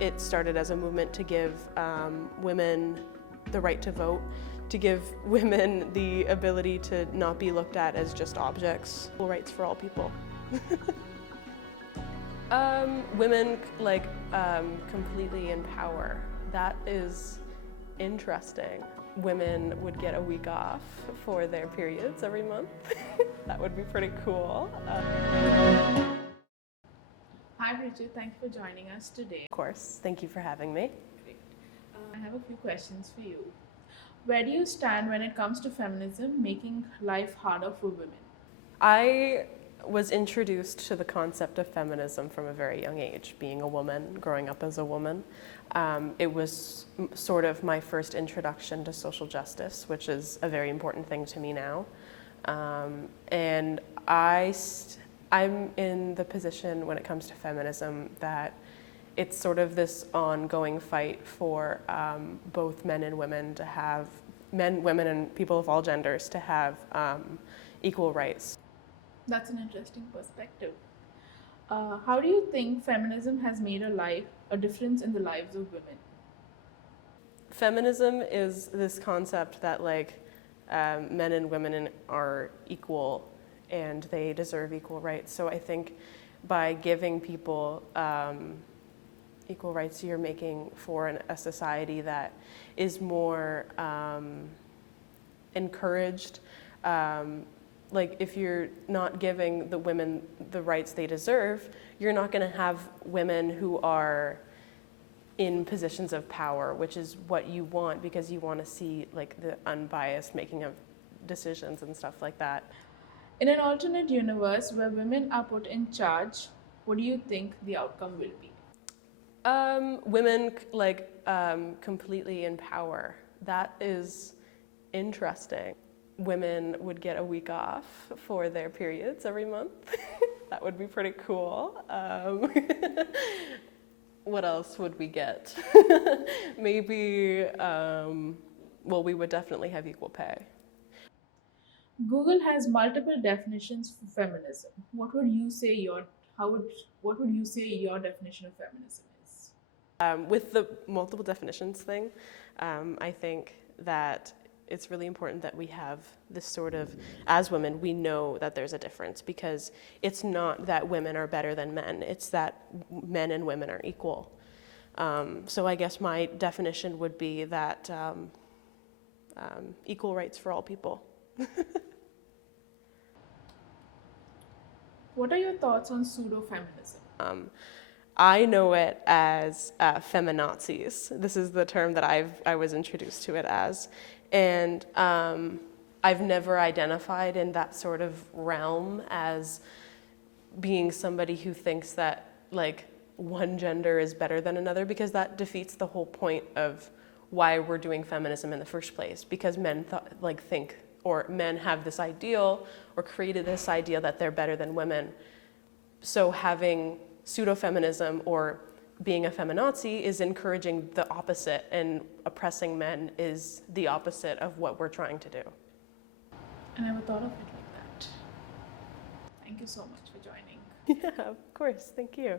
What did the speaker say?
It started as a movement to give women the right to vote, to give women the ability to not be looked at as just objects. Equal rights for all people. Women completely in power. That is interesting. Women would get a week off for their periods every month. That would be pretty cool. Hi Bridget, thank you for joining us today. Of course, thank you for having me. Great. I have a few questions for you. Where do you stand when it comes to feminism making life harder for women? I was introduced to the concept of feminism from a very young age, being a woman, growing up as a woman. It was sort of my first introduction to social justice, which is a very important thing to me now. And I'm in the position when it comes to feminism that it's sort of this ongoing fight for both men and women to have, men, women, and people of all genders to have equal rights. That's an interesting perspective. How do you think feminism has made a difference in the lives of women? Feminism is this concept that men and women are equal and they deserve equal rights. So I think by giving people equal rights, you're making for a society that is more encouraged. If you're not giving the women the rights they deserve, you're not going to have women who are in positions of power, which is what you want, because you want to see the unbiased making of decisions and stuff like that. In an alternate universe where women are put in charge, what do you think the outcome will be? Women completely in power. That is interesting. Women would get a week off for their periods every month. That would be pretty cool. What else would we get? Maybe, we would definitely have equal pay. Google has multiple definitions for feminism. What would you say your definition of feminism is? With the multiple definitions thing, I think that it's really important that we have this sort of, as women, we know that there's a difference, because it's not that women are better than men, it's that men and women are equal. So I guess my definition would be that equal rights for all people. What are your thoughts on pseudo-feminism? I know it as feminazis. This is the term that I was introduced to it as. And I've never identified in that sort of realm as being somebody who thinks that one gender is better than another, because that defeats the whole point of why we're doing feminism in the first place, because men think, or men have this ideal or created this idea that they're better than women. So having pseudo-feminism or being a feminazi is encouraging the opposite, and oppressing men is the opposite of what we're trying to do. I never thought of it like that. Thank you so much for joining. Yeah, of course. Thank you.